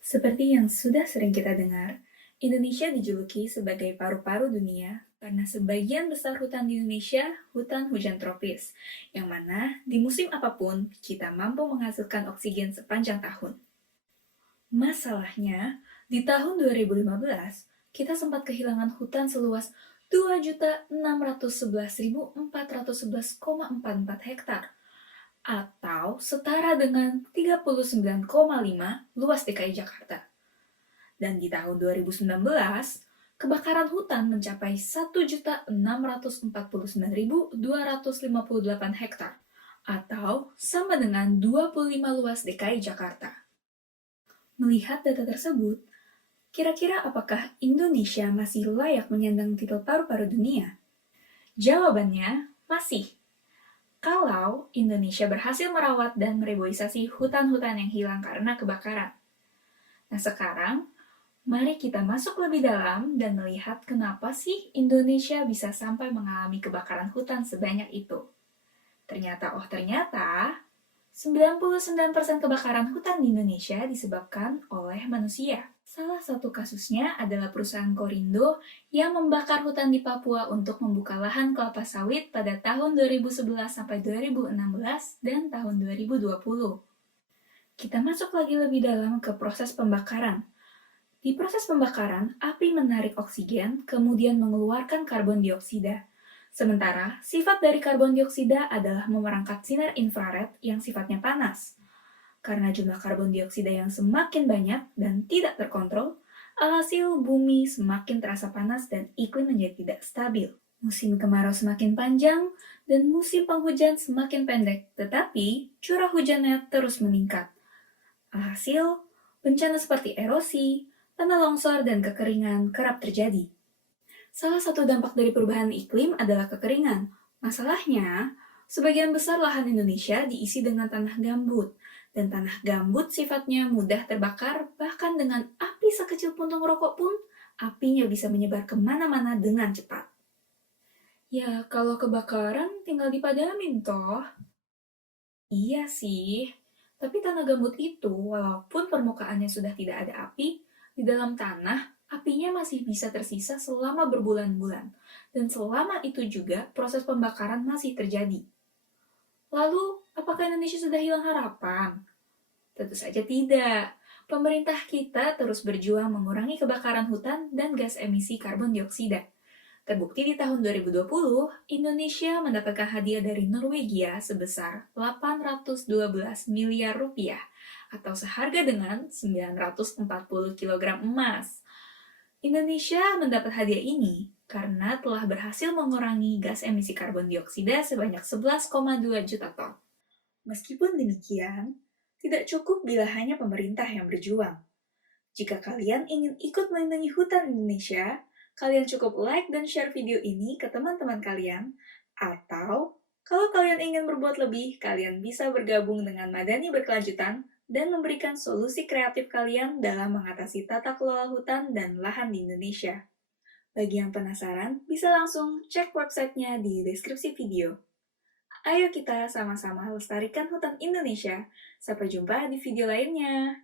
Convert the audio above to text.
Seperti yang sudah sering kita dengar, Indonesia dijuluki sebagai paru-paru dunia karena sebagian besar hutan di Indonesia hutan hujan tropis, yang mana di musim apapun kita mampu menghasilkan oksigen sepanjang tahun. Masalahnya, di tahun 2015, kita sempat kehilangan hutan seluas 2.611.411,44 hektar, atau setara dengan 39,5 luas DKI Jakarta. Dan di tahun 2019, kebakaran hutan mencapai 1.649.258 hektar, atau sama dengan 25 luas DKI Jakarta. Melihat data tersebut, kira-kira apakah Indonesia masih layak menyandang titel paru-paru dunia? Jawabannya, masih. Kalau Indonesia berhasil merawat dan mereboisasi hutan-hutan yang hilang karena kebakaran. Nah sekarang, mari kita masuk lebih dalam dan melihat kenapa sih Indonesia bisa sampai mengalami kebakaran hutan sebanyak itu. Ternyata 99% kebakaran hutan di Indonesia disebabkan oleh manusia. Salah satu kasusnya adalah perusahaan Korindo yang membakar hutan di Papua untuk membuka lahan kelapa sawit pada tahun 2011 sampai 2016 dan tahun 2020. Kita masuk lagi lebih dalam ke proses pembakaran. Di proses pembakaran, api menarik oksigen, kemudian mengeluarkan karbon dioksida. Sementara, sifat dari karbon dioksida adalah memerangkap sinar infrared yang sifatnya panas. Karena jumlah karbon dioksida yang semakin banyak dan tidak terkontrol, alhasil bumi semakin terasa panas dan iklim menjadi tidak stabil. Musim kemarau semakin panjang dan musim penghujan semakin pendek, tetapi curah hujannya terus meningkat. Alhasil, bencana seperti erosi, tanah longsor, dan kekeringan kerap terjadi. Salah satu dampak dari perubahan iklim adalah kekeringan. Masalahnya, sebagian besar lahan Indonesia diisi dengan tanah gambut, dan tanah gambut sifatnya mudah terbakar, bahkan dengan api sekecil puntung rokok pun, apinya bisa menyebar kemana-mana dengan cepat. Ya, kalau kebakaran tinggal dipadamin toh. Iya sih, tapi tanah gambut itu walaupun permukaannya sudah tidak ada api, di dalam tanah apinya masih bisa tersisa selama berbulan-bulan. Dan selama itu juga proses pembakaran masih terjadi. Lalu, apakah Indonesia sudah hilang harapan? Tentu saja tidak. Pemerintah kita terus berjuang mengurangi kebakaran hutan dan gas emisi karbon dioksida. Terbukti di tahun 2020, Indonesia mendapatkan hadiah dari Norwegia sebesar 812 miliar rupiah atau seharga dengan 940 kg emas. Indonesia mendapat hadiah ini karena telah berhasil mengurangi gas emisi karbon dioksida sebanyak 11,2 juta ton. Meskipun demikian, tidak cukup bila hanya pemerintah yang berjuang. Jika kalian ingin ikut melindungi hutan Indonesia, kalian cukup like dan share video ini ke teman-teman kalian, atau kalau kalian ingin berbuat lebih, kalian bisa bergabung dengan Madani Berkelanjutan dan memberikan solusi kreatif kalian dalam mengatasi tata kelola hutan dan lahan di Indonesia. Bagi yang penasaran, bisa langsung cek websitenya di deskripsi video. Ayo kita sama-sama lestarikan hutan Indonesia. Sampai jumpa di video lainnya.